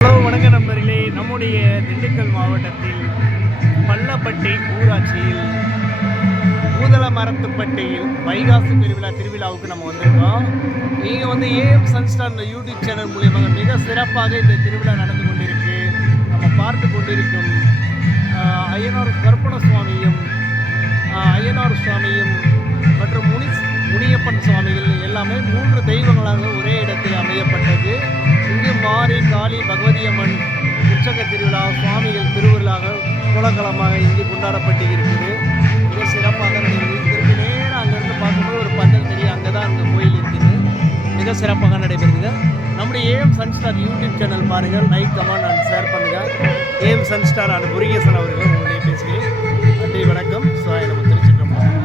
Hello வணக்கம் நண்பர்களே. நம்முடைய திண்டுக்கல் மாவட்டத்தில் பள்ளப்பட்டி ஊராட்சியில் பூதலமரத்துப்பட்டியில் வைகாசி திருவிழாவுக்கு நம்ம வந்திருக்கோம். நீங்கள் ஏஎம் சன்ஸ்டார் இந்த யூடியூப் சேனல் மூலியமாக மிக சிறப்பாக இந்த திருவிழா நடந்து கொண்டிருக்கு. நம்ம பார்த்து கொண்டிருக்கும் ஐயனார் கருப்பண சுவாமியும் ஐயனார் சுவாமியும் மற்றும் முனியப்பன் சுவாமிகள் எல்லாமே 3 தெய்வங்களாக ஒரே இடத்தில் அமையப்பட்டது. இங்கு மாரி காளி பகவதி அம்மன் உற்சக திருவிழா சுவாமிகள் திருவிழாக கோலகலமாக இங்கு கொண்டாடப்பட்டு இருக்குது. மிக சிறப்பாக நடைபெறுது. இதற்கு நேரம் அங்கேருந்து பார்க்கும்போது ஒரு பந்தல் தெரியும், அங்கே தான் அங்கே கோயில் இருக்குது. மிக சிறப்பாக நடைபெறுது. நம்முடைய ஏஎம் சன்ஸ்டார் யூடியூப் சேனல் பாருங்கள், லைக் கமெண்ட் அண்ட் ஷேர் பண்ணுங்கள். ஏஎம் சன்ஸ்டார் அண்ட் முருகேசன் அவர்கள் உங்களுடைய பேசுகிறேன். நன்றி, வணக்கம். நம்ம திருச்சிற்றம்பலம்.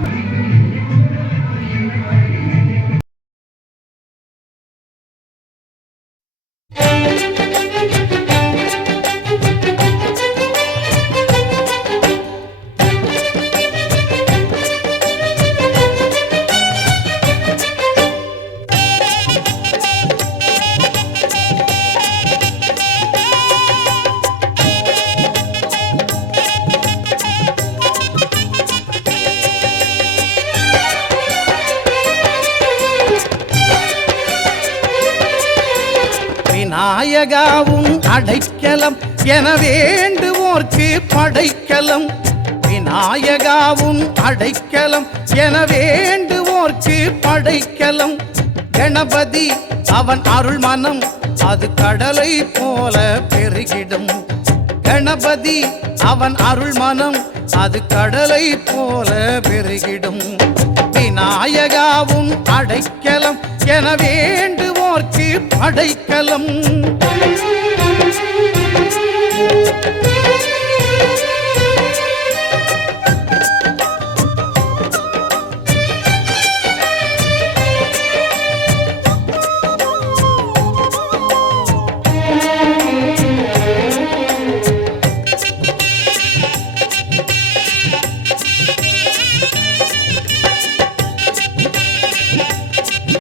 விநாயகாவும் அடைக்கலம் என வேண்டுவோர்க்கு படைக்கலம். விநாயகாவும் அடைக்கலம் என வேண்டுவோர்க்கு படைக்கலம். கணபதி அவன் அருள் மனம் அது கடலை போல பெருகிடும். கணபதி அவன் அருள் மனம் அது கடலை போல பெருகிடும். விநாயகாவும் அடைக்கலம் என வேண்டுவோர்க்கு படைக்கலம்.